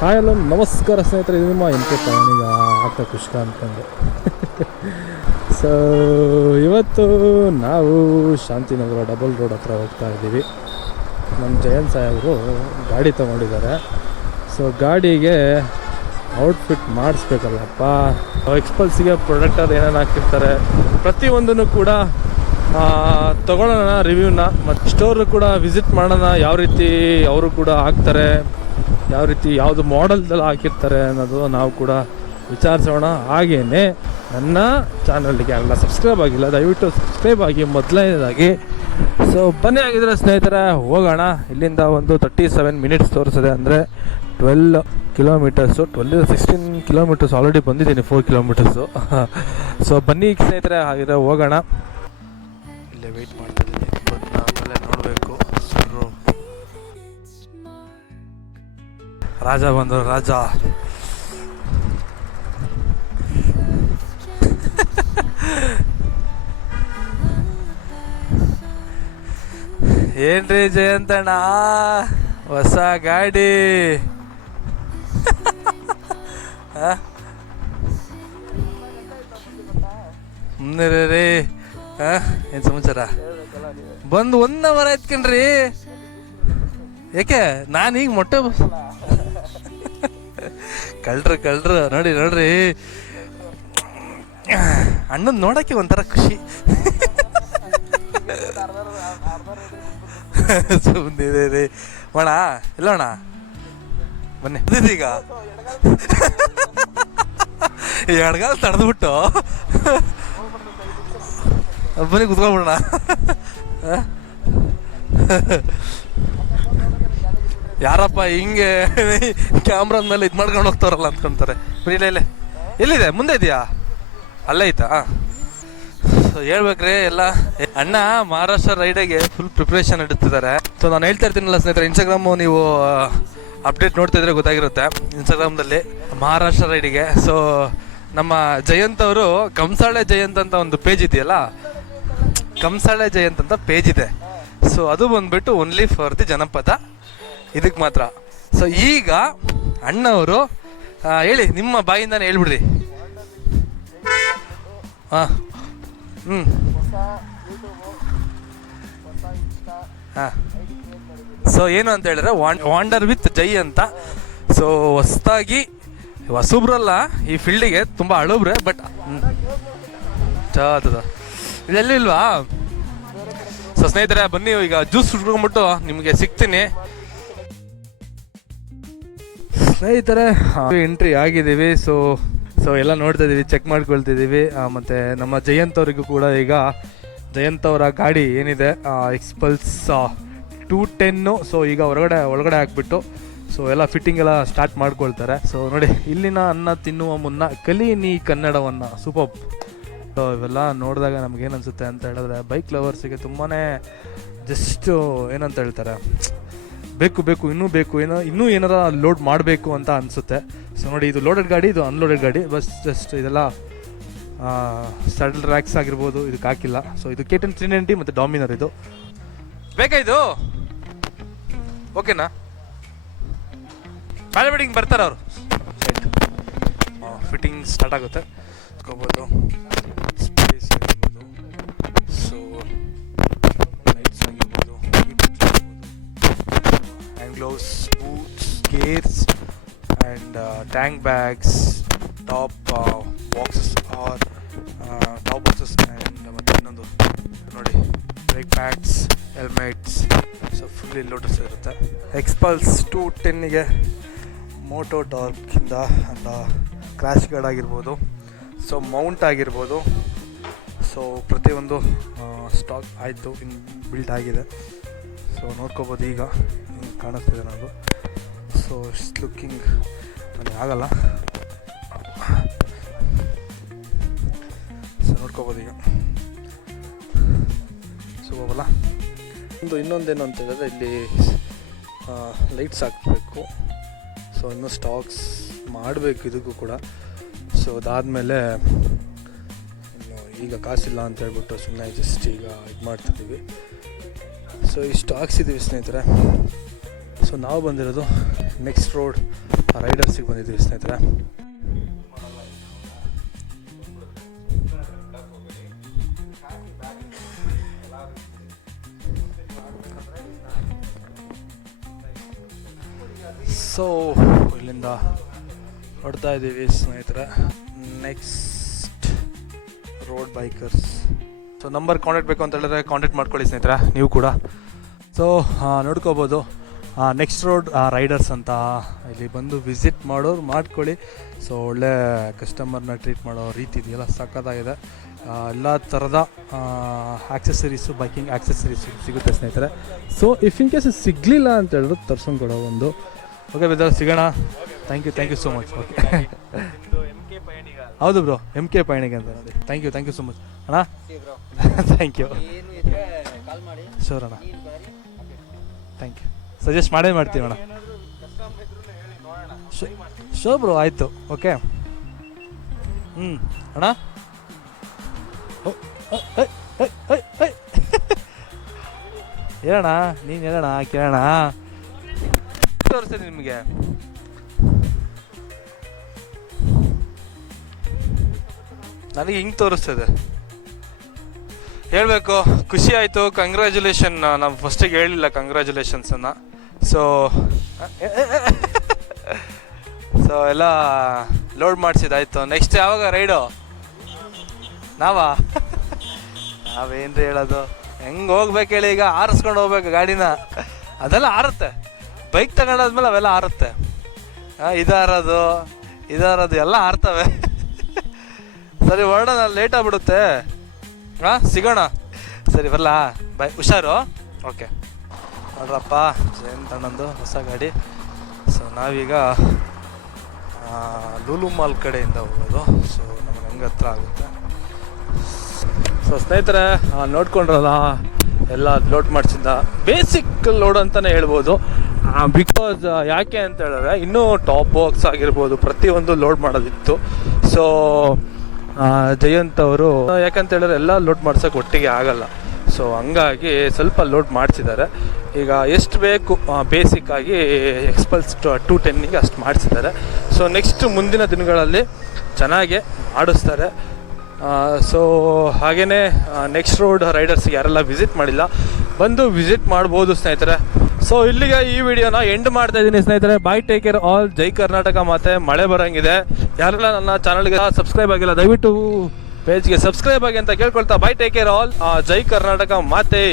Hi hello ನಮಸ್ಕಾರ ಸ್ನೇಹಿತರೆ, ಇದು ನಿಮ್ಮ ಎಂಕೆ ಪಯಣಿಗ ಆಗ್ತಾ ಪುಷ್ಕ ಅಂತಂದು. ಸೊ ಇವತ್ತು ನಾವು ಶಾಂತಿನಗರ ಡಬಲ್ ರೋಡ್ ಹತ್ರ ಹೋಗ್ತಾ ಇದ್ದೀವಿ. ನಮ್ಮ ಜಯಂತ್ ಸಾಹೇಬರು ಗಾಡಿ ತೊಗೊಂಡಿದ್ದಾರೆ. ಸೊ ಗಾಡಿಗೆ ಔಟ್ಫಿಟ್ ಮಾಡಿಸ್ಬೇಕಲ್ಲಪ್ಪ. ಎಕ್ಸ್ಪಲ್ಸಿಗೆ ಪ್ರೊಡಕ್ಟರ್ ಏನೇನು ಹಾಕಿರ್ತಾರೆ ಪ್ರತಿಯೊಂದನ್ನು ಕೂಡ ತೊಗೊಳ್ಳೋಣ ರಿವ್ಯೂನ, ಮತ್ತು ಸ್ಟೋರ್ ಕೂಡ ವಿಸಿಟ್ ಮಾಡೋಣ, ಯಾವ ರೀತಿ ಅವರು ಕೂಡ ಹಾಕ್ತಾರೆ, ಯಾವ ರೀತಿ ಯಾವುದು ಮಾಡೆಲ್ದೆಲ್ಲ ಹಾಕಿರ್ತಾರೆ ಅನ್ನೋದು ನಾವು ಕೂಡ ವಿಚಾರಿಸೋಣ. ಹಾಗೆಯೇ ನನ್ನ ಚಾನಲ್ಗೆ ಯಾರೆಲ್ಲ ಸಬ್ಸ್ಕ್ರೈಬ್ ಆಗಿಲ್ಲ ದಯವಿಟ್ಟು ಸಬ್ಸ್ಕ್ರೈಬ್ ಆಗಿ ಮೊದಲನೇದಾಗಿ. ಸೊ ಬನ್ನಿ ಆಗಿದ್ರೆ ಸ್ನೇಹಿತರೆ ಹೋಗೋಣ. ಇಲ್ಲಿಂದ ಒಂದು 37 ಮಿನಿಟ್ಸ್ ತೋರಿಸಿದೆ, ಅಂದರೆ 12 ಕಿಲೋಮೀಟರ್ಸು. 16 ಕಿಲೋಮೀಟರ್ಸ್ ಆಲ್ರೆಡಿ ಬಂದಿದ್ದೀನಿ, 4 ಕಿಲೋಮೀಟರ್ಸು. ಸೊ ಬನ್ನಿ ಸ್ನೇಹಿತರೆ ಹಾಗಿದ್ರೆ ಹೋಗೋಣ. ಇಲ್ಲೇ ವೆಯ್ಟ್ ಮಾಡ್ತಾ ಇದ್ದೀನಿ, ಆಮೇಲೆ ನೋಡಬೇಕು. ರಾಜ ಬಂದರು, ರಾಜ. ಏನ್ರಿ ಜಯಂತಣ್ಣ, ಹೊಸ ಗಾಡಿ. ಮುಂದೆ ರೀ, ಏನು ಸಮಾಚಾರ? ಬಂದು 1 ಅವರ್ ಆಯ್ತು ಕಣ್ರಿ. ಯಾಕೆ ನಾನೀಗ ಮೊಟ್ಟೆ ಕಳ್ರು ನೋಡ್ರಿ ಅಣ್ಣನ್ ನೋಡಕ್ಕೆ ಒಂಥರ ಖುಷಿ. ಸುಮ್ಮನೆ ರೀ ಅಣ್ಣ, ಇಲ್ಲ ಅಣ್ಣ ಬನ್ನಿ. ಈಗ ಎಡಗಾಲ ತಡೆದ್ಬಿಟ್ಟು ಬನ್ನಿ ಕುತ್ಕೊಂಡ್ಬಿಡೋಣ. ಯಾರಪ್ಪ ಹಿಂಗೆ ಕ್ಯಾಮ್ರಾ ಮೇಲೆ ಇದು ಮಾಡ್ಕೊಂಡು ಹೋಗ್ತಾರಲ್ಲ ಅಂದ್ಕೊಂತಾರೆ. ಇಲ್ಲ ಎಲ್ಲಿದೆ? ಮುಂದೆ ಇದೆಯಾ? ಅಲ್ಲೇ ಐತಾ? ಹೇಳ್ಬೇಕ್ರಿ ಎಲ್ಲ. ಅಣ್ಣ ಮಹಾರಾಷ್ಟ್ರ ರೈಡಿಗೆ ಫುಲ್ ಪ್ರಿಪ್ರೇಷನ್ ಇಡ್ತಿದ್ದಾರೆ. ಸೊ ನಾನು ಹೇಳ್ತಾ ಇರ್ತೀನಲ್ಲ ಸ್ನೇಹಿತರೆ, ಇನ್ಸ್ಟಾಗ್ರಾಮು ನೀವು ಅಪ್ಡೇಟ್ ನೋಡ್ತಾ ಇದ್ರೆ ಗೊತ್ತಾಗಿರುತ್ತೆ. ಇನ್ಸ್ಟಾಗ್ರಾಮ್ದಲ್ಲಿ ಮಹಾರಾಷ್ಟ್ರ ರೈಡಿಗೆ ಸೊ ನಮ್ಮ ಜಯಂತ್ ಅವರು ಕಂಸಾಳೆ ಜಯಂತ್ ಅಂತ ಒಂದು ಪೇಜ್ ಇದೆಯಲ್ಲ, ಕಂಸಾಳೆ ಜಯಂತ್ ಅಂತ ಪೇಜ್ ಇದೆ. ಸೊ ಅದು ಬಂದ್ಬಿಟ್ಟು ಓನ್ಲಿ ಫಾರ್ ದಿ ಜನಪದ, ಇದಕ್ಕೆ ಮಾತ್ರ. ಸೊ ಈಗ ಅಣ್ಣವರು ಹೇಳಿ, ನಿಮ್ಮ ಬಾಯಿಂದಾನೆ ಹೇಳ್ಬಿಡ್ರಿ. ಹಾಂ ಹಾಂ ಸೊ ಏನು ಅಂತ ಹೇಳಿದ್ರೆ ವಾಂಡರ್ ವಿತ್ ಜೈ ಅಂತ. ಸೊ ಹೊಸದಾಗಿ ಹೊಸಬ್ರಲ್ಲ ಈ ಫೀಲ್ಡಿಗೆ, ತುಂಬ ಹಳಬ್ರೆ, ಬಟ್ ಇದೆಲ್ಲಿಲ್ವಾ? ಸೊ ಸ್ನೇಹಿತರೆ ಬನ್ನಿ, ಈಗ ಜ್ಯೂಸ್ ಹುಡ್ಕೊಂಡ್ಬಿಟ್ಟು ನಿಮಗೆ ಸಿಗ್ತೀನಿ. ಸ್ನೇಹಿತರೆ ಎಂಟ್ರಿ ಆಗಿದ್ದೀವಿ. ಸೊ ಎಲ್ಲ ನೋಡ್ತಾ ಇದ್ದೀವಿ, ಚೆಕ್ ಮಾಡ್ಕೊಳ್ತಿದ್ದೀವಿ. ಮತ್ತು ನಮ್ಮ ಜಯಂತ್ ಅವರಿಗೂ ಕೂಡ ಈಗ ಜಯಂತ್ ಅವರ ಗಾಡಿ ಏನಿದೆ ಎಕ್ಸ್ಪಲ್ಸ್ 210. ಸೊ ಈಗ ಒಳಗಡೆ ಹಾಕ್ಬಿಟ್ಟು ಸೊ ಎಲ್ಲ ಫಿಟ್ಟಿಂಗ್ ಎಲ್ಲ ಸ್ಟಾರ್ಟ್ ಮಾಡ್ಕೊಳ್ತಾರೆ. ಸೊ ನೋಡಿ, ಇಲ್ಲಿನ ಅನ್ನ ತಿನ್ನುವ ಮುನ್ನ ಕಲಿ ನೀ ಕನ್ನಡವನ್ನು. ಸೂಪರ್. ಸೊ ಇವೆಲ್ಲ ನೋಡಿದಾಗ ನಮಗೇನು ಅನಿಸುತ್ತೆ ಅಂತ ಹೇಳಿದ್ರೆ, ಬೈಕ್ ಲವರ್ಸಿಗೆ ತುಂಬಾ ಜಸ್ಟ್ ಏನಂತ ಹೇಳ್ತಾರೆ, ಬೇಕು ಇನ್ನೂ ಏನಾರ ಲೋಡ್ ಮಾಡಬೇಕು ಅಂತ ಅನಿಸುತ್ತೆ. ಸೊ ನೋಡಿ, ಇದು ಲೋಡೆಡ್ ಗಾಡಿ, ಇದು ಅನ್ಲೋಡೆಡ್ ಗಾಡಿ. ಬಸ್ ಜಸ್ಟ್ ಇದೆಲ್ಲ ಸ್ಯಾಡಲ್ ರ್ಯಾಕ್ಸ್ ಆಗಿರ್ಬೋದು, ಇದಕ್ಕೆ ಹಾಕಿಲ್ಲ. ಸೊ ಇದು KTM 390 ಮತ್ತು ಡಾಮಿನರ್. ಇದು ಬೇಕಾ? ಇದು ಓಕೆನಾ? ಬಾಳೆ ಬಿಡಿಂಗ್ ಬರ್ತಾರೆ ಅವರು. ಫಿಟ್ಟಿಂಗ್ ಸ್ಟಾರ್ಟ್ ಆಗುತ್ತೆ, ಇಟ್ಕೋಬೋದು. ಸ್ಪೇಸ್ ಆಗಿರ್ಬೋದು, ಸೊ ಲೈಟ್ಸ್ ಆಗಿರ್ಬೋದು, hand gloves, boots, gears and tank bags, top boxes or top boxes and ಮತ್ತು ಇನ್ನೊಂದು ನೋಡಿ brake pads, helmets. So fully lots ಇರುತ್ತೆ. ಎಕ್ಸ್ಪಲ್ಸ್ 210ಗೆ ಮೋಟೋ ಟಾರ್ಕಿಂದ ಅಲ್ಲ, ಕ್ರ್ಯಾಶ್ ಗಾರ್ಡ್ ಆಗಿರ್ಬೋದು, ಸೊ ಮೌಂಟ್ ಆಗಿರ್ಬೋದು, ಸೊ ಪ್ರತಿಯೊಂದು ಸ್ಟಾಕ್ ಆಯಿತು, ಇನ್ನು ಬಿಲ್ಟ್ ಆಗಿದೆ. ಸೊ ನೋಡ್ಕೋಬೋದು, ಈಗ ಹಿಂಗೆ ಕಾಣಿಸ್ತಿದೆ ನನಗೂ. ಸೊ ಇಟ್ಸ್ ಲುಕ್ಕಿಂಗ್ ನನಗೆ ಆಗಲ್ಲ. ಸೊ ನೋಡ್ಕೋಬೋದು ಈಗ. ಸೊ ಹೋಗಲ್ಲ. ಇನ್ನೊಂದೇನು ಅಂತ ಹೇಳಿದ್ರೆ, ಇಲ್ಲಿ ಲೈಟ್ಸ್ ಹಾಕಬೇಕು. ಸೊ ಇನ್ನೂ ಸ್ಟಾಕ್ಸ್ ಮಾಡಬೇಕು ಇದಕ್ಕೂ ಕೂಡ. ಸೊ ಅದಾದಮೇಲೆ ಇನ್ನು ಈಗ ಕಾಸಿಲ್ಲ ಅಂತ ಹೇಳ್ಬಿಟ್ಟು ಸುಮ್ಮನೆ ಜಸ್ಟ್ ಈಗ ಇದು ಮಾಡ್ತಿದ್ದೀವಿ. ಸೊ ಇಷ್ಟು ಹಾಕ್ಸಿದ್ದೀವಿ ಸ್ನೇಹಿತರೆ. ಸೊ ನಾವು ಬಂದಿರೋದು ನೆಕ್ಸ್ಟ್ ರೋಡ್ ರೈಡರ್ಸಿಗೆ ಬಂದಿದ್ದೀವಿ ಸ್ನೇಹಿತರೆ. ಸೊ ಇಲ್ಲಿಂದ ಹೊಡ್ತಾ ಇದ್ದೀವಿ ಸ್ನೇಹಿತರೆ next road bikers. So number contact ಬೇಕು ಅಂತ ಹೇಳಿದ್ರೆ ಕಾಂಟ್ಯಾಕ್ಟ್ ಮಾಡ್ಕೊಳ್ಳಿ ಸ್ನೇಹಿತರೆ ನೀವು ಕೂಡ. ಸೊ ನೋಡ್ಕೋಬೋದು ನೆಕ್ಸ್ಟ್ ರೋಡ್ ರೈಡರ್ಸ್ ಅಂತ, ಇಲ್ಲಿ ಬಂದು ವಿಸಿಟ್ ಮಾಡೋರು ಮಾಡ್ಕೊಳ್ಳಿ. ಸೊ ಒಳ್ಳೆ ಕಸ್ಟಮರ್ನ ಟ್ರೀಟ್ ಮಾಡೋ ರೀತಿ ಇದೆಯಲ್ಲ ಸಖತ್ತಾಗಿದೆ. ಎಲ್ಲ ಥರದ ಆಕ್ಸೆಸರೀಸು, ಬೈಕಿಂಗ್ ಆಕ್ಸೆಸರೀಸು ಸಿಗುತ್ತೆ ಸ್ನೇಹಿತರೆ. ಸೊ ಇಫ್ ಇನ್ ಕೇಸ್ ಸಿಗಲಿಲ್ಲ ಅಂತ ಹೇಳಿದ್ರು ತರ್ಸ್ಕೊಂಡು ಕೊಡೋ ಒಂದು. ಓಕೆ ಬ್ರದರ್, ಸಿಗೋಣ. Thank you so much. Okay ಹೌದು ಬ್ರೋ, MK ಪಯಣಿಗೆ ಅಂತ ನೋಡಿ. ಥ್ಯಾಂಕ್ ಯು ಸೋ ಮಚ್ ಅಣ್ಣ. Thank you. ಶೋರ್ ಅಣ್ಣ, ಥ್ಯಾಂಕ್ ಯು. ಸಜೆಸ್ಟ್ ಮಾಡ್ತೀವಿ ಅಣ್ಣ. ಶೋ ಬ್ರೋ, ಆಯಿತು. ಓಕೆ ಅಣ್ಣ. ಹೇಳೋಣ, ನೀನು ಹೇಳೋಣ, ಕೇಳೋಣ. ತೋರಿಸ್ತೀನಿ ನಿಮಗೆ. ನನಗೆ ಹಿಂಗೆ ತೋರಿಸ್ತದೆ. ಹೇಳಬೇಕು, ಖುಷಿ ಆಯಿತು. ಕಂಗ್ರ್ಯಾಚುಲೇಷನ್. ನಾವು ಫಸ್ಟಿಗೆ ಹೇಳಿಲ್ಲ ಕಂಗ್ರ್ಯಾಚುಲೇಷನ್ಸನ್ನು. ಸೊ ಎಲ್ಲ ಲೋಡ್ ಮಾಡಿಸಿದಾಯ್ತು. ನೆಕ್ಸ್ಟ್ ಯಾವಾಗ ರೈಡು? ನಾವೇನ್ರಿ ಹೇಳೋದು, ಹೆಂಗೆ ಹೋಗ್ಬೇಕು ಹೇಳಿ? ಈಗ ಆರಿಸ್ಕೊಂಡು ಹೋಗ್ಬೇಕು ಗಾಡಿನ. ಅದೆಲ್ಲ ಆರುತ್ತೆ. ಬೈಕ್ ತಗೊಂಡಾದ್ಮೇಲೆ ಅವೆಲ್ಲ ಆರುತ್ತೆ. ಇದಾರೋದು ಎಲ್ಲ ಆರ್ತವೆ. ಸರಿ ಹೊರಡೋಣ, ಲೇಟ್ ಆಗ್ಬಿಡುತ್ತೆ. ಸಿಗೋಣ. ಸರಿ ಬರಲಾ, ಬಾಯ್, ಹುಷಾರು. ಓಕೆ ನೋಡ್ರಪ್ಪ, ಜಯಂತ್ ಅಣ್ಣಂದು ಹೊಸ ಗಾಡಿ. ಸೊ ನಾವೀಗ ಲೂಲು ಮಾಲ್ ಕಡೆಯಿಂದ ಹೋಗೋದು. ಸೊ ನಮಗೆ ಹಂಗೆ ಹತ್ರ ಆಗುತ್ತೆ. ಸೊ ಸ್ನೇಹಿತರೆ ನೋಡ್ಕೊಂಡ್ರಲ್ಲ, ಎಲ್ಲ ಲೋಡ್ ಮಾಡಿಸಿದ್ದ ಬೇಸಿಕ್ ಲೋಡ್ ಅಂತಲೇ ಹೇಳ್ಬೋದು. ಬಿಕಾಸ್ ಯಾಕೆ ಅಂತ ಹೇಳಿದ್ರೆ ಇನ್ನೂ ಟಾಪ್ ಬಾಕ್ಸ್ ಆಗಿರ್ಬೋದು ಪ್ರತಿಯೊಂದು ಲೋಡ್ ಮಾಡೋದಿತ್ತು. ಸೊ ಜಯಂತ್ ಅವರು ಯಾಕಂತ ಹೇಳಿದ್ರೆ ಎಲ್ಲ ಲೋಡ್ ಮಾಡ್ಸೋಕೆ ಒಟ್ಟಿಗೆ ಆಗಲ್ಲ. ಸೊ ಹಂಗಾಗಿ ಸ್ವಲ್ಪ ಲೋಡ್ ಮಾಡಿಸಿದ್ದಾರೆ. ಈಗ ಎಷ್ಟು ಬೇಕು ಬೇಸಿಕ್ಕಾಗಿ ಎಕ್ಸ್ಪಲ್ಸ್ 210ಗೆ ಅಷ್ಟು ಮಾಡಿಸಿದ್ದಾರೆ. ಸೊ ನೆಕ್ಸ್ಟ್ ಮುಂದಿನ ದಿನಗಳಲ್ಲಿ ಚೆನ್ನಾಗೆ ಆಡಿಸ್ತಾರೆ. ಸೊ ಹಾಗೆಯೇ ನೆಕ್ಸ್ಟ್ ರೋಡ್ ರೈಡರ್ಸ್ಗೆ ಯಾರೆಲ್ಲ ವಿಸಿಟ್ ಮಾಡಿಲ್ಲ ಬಂದು ವಿಸಿಟ್ ಮಾಡ್ಬೋದು ಸ್ನೇಹಿತರೆ. ಸೊ ಇಲ್ಲಿಗೆ ಈ ವಿಡಿಯೋನ ಎಂಡ್ ಮಾಡ್ತಾ ಇದ್ದೀನಿ ಸ್ನೇಹಿತರೆ. Bye, take care all. ಜೈ ಕರ್ನಾಟಕ. ಮತ್ತೆ ಮಳೆ ಬರೋಂಗಿದೆ. ಯಾರೆಲ್ಲ ನನ್ನ ಚಾನಲ್ಗೆ ಸಬ್ಸ್ಕ್ರೈಬ್ ಆಗಿಲ್ಲ ದಯವಿಟ್ಟು ಪೇಜ್ಗೆ ಸಬ್ಸ್ಕ್ರೈಬ್ ಆಗಿ ಅಂತ ಕೇಳ್ಕೊಳ್ತಾ ಬೈ, ಟೇಕ್ ಕೇರ್ ಆಲ್. ಜೈ ಕರ್ನಾಟಕ ಮಾತೆ.